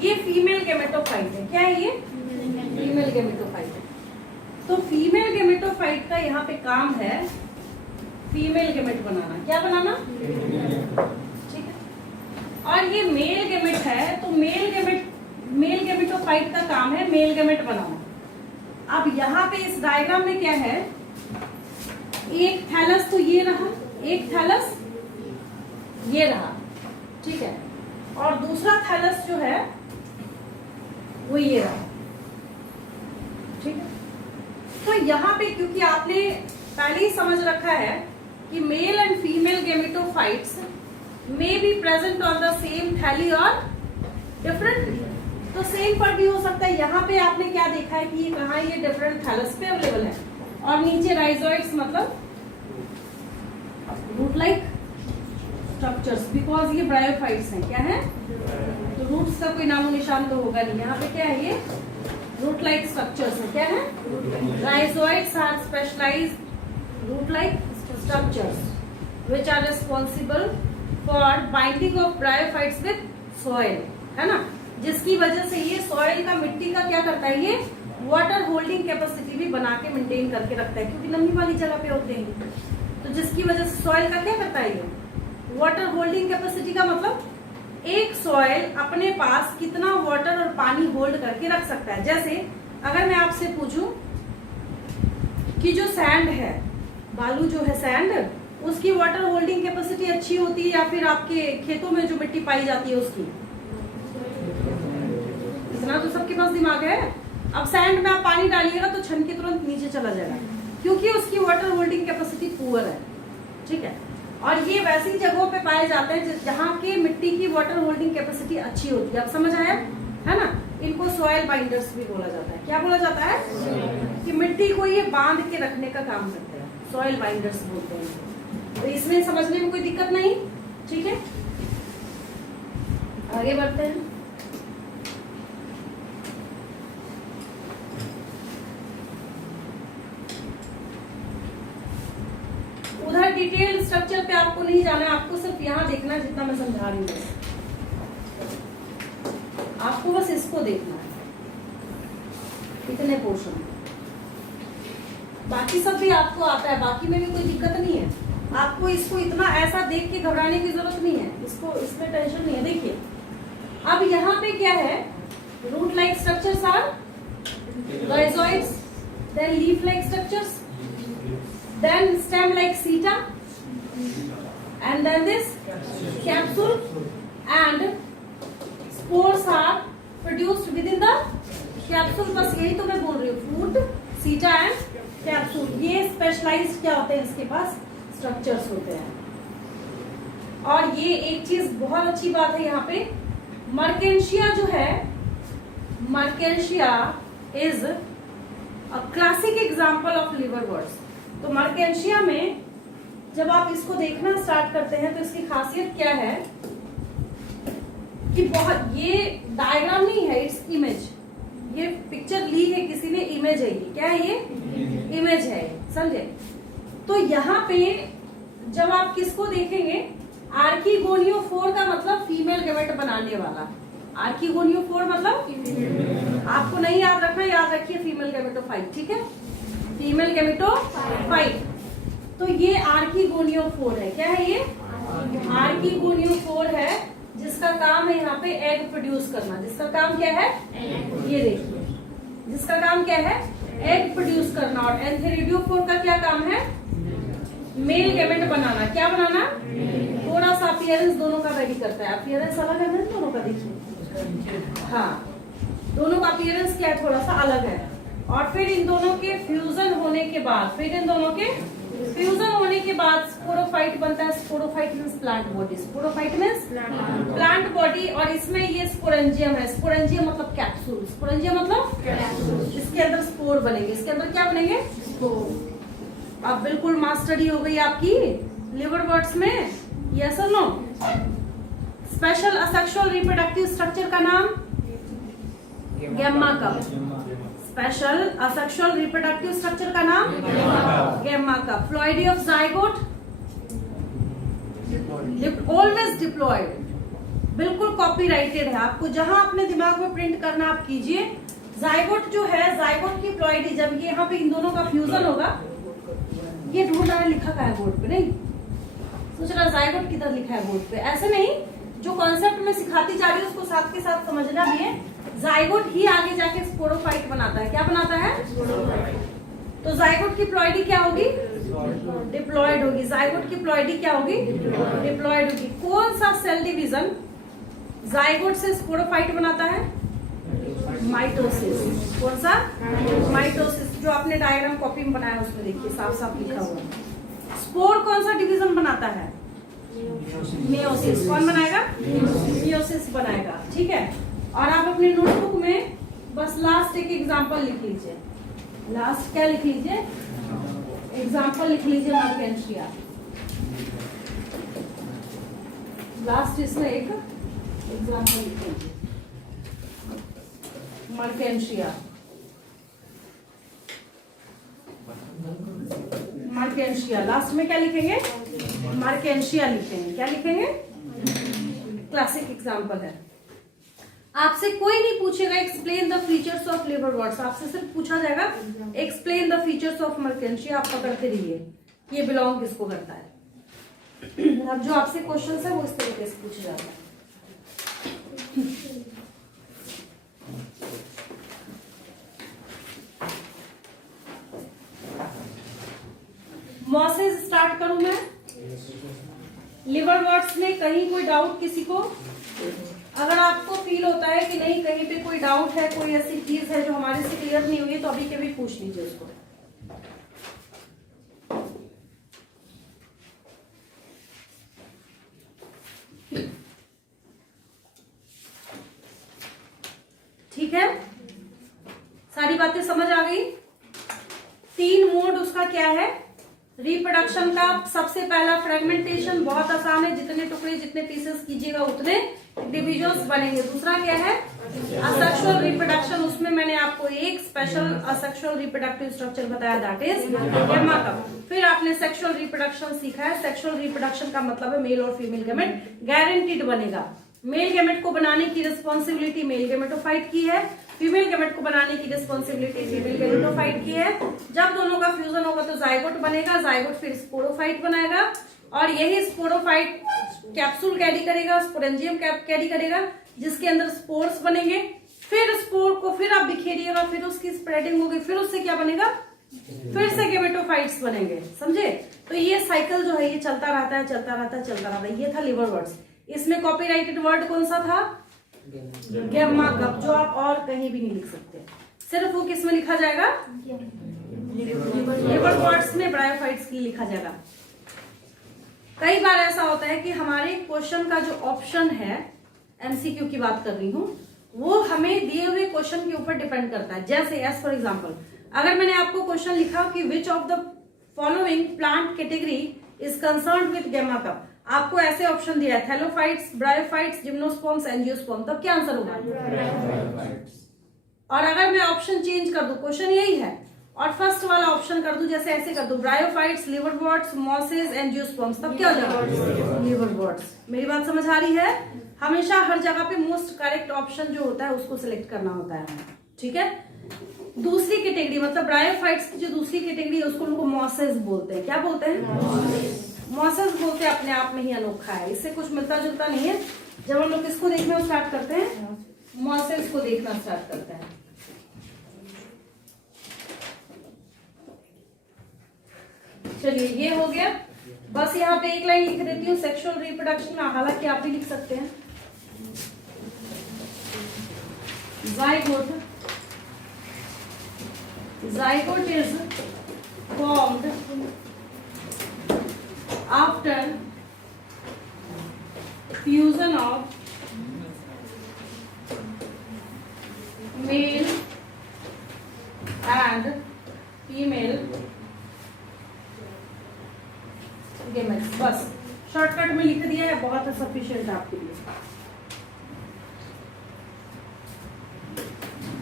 ये female gametophyte है। क्या है ये? फीमेल गेमेटोफाइट है। तो फीमेल गेमेटोफाइट का यहाँ पे काम है फीमेल गेमेट बनाना। क्या बनाना? ठीक है। और ये मेल गेमेट है, तो मेल गेमेटोफाइट का काम है मेल गेमेट बनाना। अब यहाँ पे इस डायग्राम में क्या है, एक थैलस तो ये रहा, एक थैलस ये रहा, ठीक है, और दूसरा थैलस जो है वो ये रहा, ठीक है। तो यहाँ पे क्योंकि आपने पहले ही समझ रखा है कि male and female gametophytes may be present on the same थैली और डिफरेंट, तो सेम पर भी हो सकता है। यहाँ पे आपने क्या देखा है कि ये कहाँ, ये डिफरेंट थैलस पे अवेलेबल है, और नीचे राइजोइड्स मतलब रूट लाइक स्ट्रक्चर्स, बिकॉज ये ब्रायोफाइट्स हैं। क्या है? तो रूट्स का कोई नामो निशान तो होगा नहीं। यहाँ पे क्या है, ये रूट लाइक स्ट्रक्चर्स है। क्या है? Rhizoids are specialized root like structures which are responsible for binding of bryophytes with soil, है ना, जिसकी वजह से ये सॉइल का, मिट्टी का क्या करता है, ये वाटर होल्डिंग कैपेसिटी भी बना के मेंटेन करके रखता है, क्योंकि नमी वाली जगह पे होते हैं। तो जिसकी वजह से सॉइल का क्या करता है, ये वाटर होल्डिंग कैपेसिटी का मतलब एक सॉइल अपने पास कितना वाटर और पानी होल्ड करके रख सकता है। जैसे अगर मैं आपसे पूछूं कि जो सैंड है, बालू जो है सैंड, उसकी वाटर होल्डिंग कैपेसिटी अच्छी होती है या फिर आपके खेतों में जो मिट्टी पाई जाती है उसकी? इतना तो सबके पास दिमाग है। अब सैंड में आप पानी डालिएगा तो छन के तुरंत नीचे चला जाएगा, क्योंकि उसकी वाटर होल्डिंग कैपेसिटी पुअर है, ठीक है। और ये वैसी जगहों पे पाए जाते हैं जहाँ के मिट्टी की वाटर होल्डिंग कैपेसिटी अच्छी होती है। अब समझ आया, है ना? इनको सॉइल बाइंडर्स भी बोला जाता है। क्या बोला जाता है? कि मिट्टी को ये बांध के रखने का काम करते हैं, सॉइल बाइंडर्स बोलते हैं। तो इसमें समझने में कोई दिक्कत नहीं, ठीक है। आगे बढ़ते हैं। उधर डिटेल स्ट्रक्चर पे आपको नहीं जाना है, आपको सिर्फ यहाँ देखना है जितना मैं समझा रही हूँ। आपको बस इसको देखना है, इतने पोर्शन, बाकी सब भी आपको आता है, बाकी में भी कोई दिक्कत नहीं है। आपको इसको इतना ऐसा देख के घबराने की जरूरत नहीं है, इसको इसमें टेंशन नहीं है। देखिए अब यहाँ पे क्या है, root like structures are rhizoids, then leaf like structures, then stem like seta, and then this capsule, and spores are produced within the capsule। बस यही तो मैं बोल रही हूँ, फ्रूट, सीटा एंड कैप्सूल, ये स्पेशलाइज्ड क्या होते हैं, इसके पास स्ट्रक्चर्स होते हैं। और ये एक चीज बहुत अच्छी बात है यहाँ पे, मर्केंशिया जो है, Marchantia is a classic example of liverworts. तो मर्केंशिया में जब आप इसको देखना स्टार्ट करते हैं तो इसकी खासियत क्या है कि बहुत, ये डायग्राम नहीं है, इट्स इमेज, ये पिक्चर ली है किसी ने, इमेज है ये। क्या है ये? इमेज है, समझे? तो यहाँ पे जब आप किसको देखेंगे, आर्कीगोनियोफोर का मतलब फीमेल गेमेट बनाने वाला। आर्कीगोनियोफोर मतलब आपको नहीं याद रखना, याद रखिए फीमेल गेमेटोफाइट, ठीक है, फीमेल गेमेटोफाइट। तो ये आर्कीगोनियोफोर है। क्या है ये? आर्कीगोनियोफोर है, जिसका काम है यहाँ पे एग प्रोड्यूस करना। जिसका काम क्या है? ये देखिए, जिसका काम क्या है? एग प्रोड्यूस करना। और एंथेरिडियोफोर का क्या काम है? मेल गेमेट बनाना। क्या बनाना? थोड़ा सा अपीयरेंस दोनों का वेरी करता है, अपीयरेंस अलग है ना दोनों का, देखिए, हाँ, दोनों का अपीयरेंस क्या है, थोड़ा सा अलग है। और फिर इन दोनों के फ्यूजन होने के बाद, स्पोरोफाइट बनता है। Sporophyte means plant body, sporophyte means plant body. और इसमें ये स्पोरेंजियम है, स्पोरेंजियम मतलब कैप्सूल, स्पोरेंजियम मतलब कैप्सूल। इसके अंदर स्पोर बनेंगे, इसके अंदर क्या बनेंगे? स्पोर। अब बिल्कुल मास्टरी हो गई आपकी लिवरवर्ट्स में, यस और no? Special asexual reproductive structure का नाम gemma cup. Special asexual reproductive structure का नाम gemma cup. Ploidy of zygote, always diploid, बिल्कुल कॉपीराइटेड है, आपको जहां अपने दिमाग में प्रिंट करना आप कीजिए। जाइगोट जो है, जाइगोट की प्लॉइडी, जब ये यहाँ पे इन दोनों का फ्यूजन होगा, ये ढूंढ रहा है लिखा का है बोर्ड पे, नहीं सोच रहा जाइगोट किधर लिखा है बोर्ड पे, ऐसे नहीं, जो कॉन्सेप्ट में सिखाती जा रही है उसको साथ के साथ समझना भी है। जाइगोट ही आगे जाके स्पोरोफाइट बनाता है, क्या बनाता है? तो जाइगोट की प्लॉइडी क्या होगी? डिप्लॉयड होगी। जाइगोट की प्लॉइडी क्या होगी? डिप्लॉयड होगी। कौन सा सेल डिवीजन जाइगोट से स्पोरोफाइट बनाता है? माइटोसिस। कौन सा? माइटोसिस। जो आपने डायग्राम कॉपी में बनाया उसमें देखिए साफ साफ लिखा हुआ। स्पोर कौन सा डिवीजन बनाता है? मियोसिस। कौन बनाएगा? मियोसिस बनाएगा। ठीक है, और आप अपने नोटबुक में बस लास्ट एक एग्जांपल लिख लीजिए। लास्ट क्या लिख लीजिए? एग्जांपल लिख लीजिए मर्केंशिया। लास्ट इसमें एक एग्जांपल लिख लीजिए मर्केंशिया। मर्केंशिया लास्ट में क्या लिखेंगे? मर्केंशिया लिखेंगे। क्या लिखेंगे? क्लासिक एग्जांपल है। आपसे कोई नहीं पूछेगा एक्सप्लेन द फीचर्स ऑफ लिवरवर्ट्स, आपसे सिर्फ पूछा जाएगा explain the features of Marchantia. आप पकड़ते रहिए ये बिलोंग किसको करता है। अब जो आपसे क्वेश्चन है वो इस तरीके से पूछे जाता है। मॉसेस स्टार्ट करूं मैं? लिवरवर्ट्स में कहीं कोई डाउट किसी को? अगर आपको फील होता है कि नहीं कहीं पे कोई डाउट है, कोई ऐसी चीज है जो हमारे से क्लियर नहीं हुई, तो अभी के भी पूछ लीजिए उसको। ठीक है, सारी बातें समझ आ गई। 3 मोड उसका क्या है रिप्रोडक्शन का? सबसे पहला फ्रेगमेंटेशन, बहुत आसान है, जितने टुकड़े जितने पीसेस कीजिएगा उतने डिविजन्स बनेंगे। दूसरा क्या है? Asexual reproduction. उसमें मैंने आपको एक स्पेशल असेक्सुअल रिप्रोडक्टिव स्ट्रक्चर बताया, दैट इज गेमा कप। फिर आपने सेक्सुअल रिप्रोडक्शन सीखा है। सेक्सुअल रिप्रोडक्शन का मतलब है मेल और फीमेल गैमेट गारंटीड बनेगा। मेल गैमेट को बनाने की रिस्पॉन्सिबिलिटी मेल गैमेटोफाइट की है, फीमेल गैमेट को बनाने की रिस्पॉन्सिबिलिटी फीमेल गैमेटोफाइट की है। जब दोनों का फ्यूजन होगा तो जाइगोट बनेगा, जाइगोट फिर स्पोरोफाइट बनाएगा, और यही स्पोरोफाइट कैप्सूल कैरी करेगा, स्पोरेंजियम कैरी करेगा, जिसके अंदर स्पोर्स बनेंगे। फिर स्पोर को फिर आप बिखेरिएगा, फिर उसकी स्प्रेडिंग होगी, फिर उससे क्या बनेगा? फिर से गैमेटोफाइट्स बनेंगे। समझे? तो ये साइकिल जो है ये चलता रहता है, चलता रहता है, चलता रहता है। ये था लिवरवर्ट्स। इसमें कॉपीराइटेड वर्ड कौन सा था? गेमा कप, जो आप और कहीं भी नहीं लिख सकते, सिर्फ वो किस में लिखा जाएगा? लिवरवर्ट्स में ब्रायोफाइट्स की लिखा जाएगा। कई बार ऐसा होता है कि हमारे क्वेश्चन का जो ऑप्शन है, एमसीक्यू की बात कर रही हूं, वो हमें दिए हुए क्वेश्चन के ऊपर डिपेंड करता है। जैसे एज फॉर एग्जांपल, अगर मैंने आपको क्वेश्चन लिखा कि which of the following plant category is concerned with गेमा कप, आपको ऐसे ऑप्शन दिया है थैलोफाइट्स, ब्रायोफाइट्स, जिम्नोस्पर्म्स, एंजियोस्पर्म, तब क्या आंसर होगा? और अगर मैं ऑप्शन चेंज कर दूं, क्वेश्चन यही है, और फर्स्ट वाला ऑप्शन कर दूं, जैसे ऐसे कर दूं ब्रायोफाइट्स, लिवरवर्ट्स, मॉसेस, एंजियोस्पर्म्स, तब क्या हो जाएगा? लिवरवर्ट्स। मेरी बात समझ आ रही है? हमेशा हर जगह पे मोस्ट करेक्ट ऑप्शन जो होता है उसको सिलेक्ट करना होता है। ठीक है, दूसरी कैटेगरी मतलब ब्रायोफाइट्स की जो दूसरी कैटेगरी है उसको लोग मॉसेस बोलते हैं। क्या बोलते हैं? मॉसेस बोलते हैं। अपने आप में ही अनोखा है, इससे कुछ मिलता जुलता नहीं है। जब हम लोग किसको देखना स्टार्ट करते हैं? मॉसेस को देखना स्टार्ट करते हैं। चलिए ये हो गया। बस यहाँ पे एक लाइन लिख देती हूँ सेक्सुअल रिप्रोडक्शन, हालांकि आप भी लिख सकते हैं। zygote is formed after fusion of male and female gametes। बस शॉर्टकट में लिख दिया है, बहुत सफिशिएंट आपके लिए।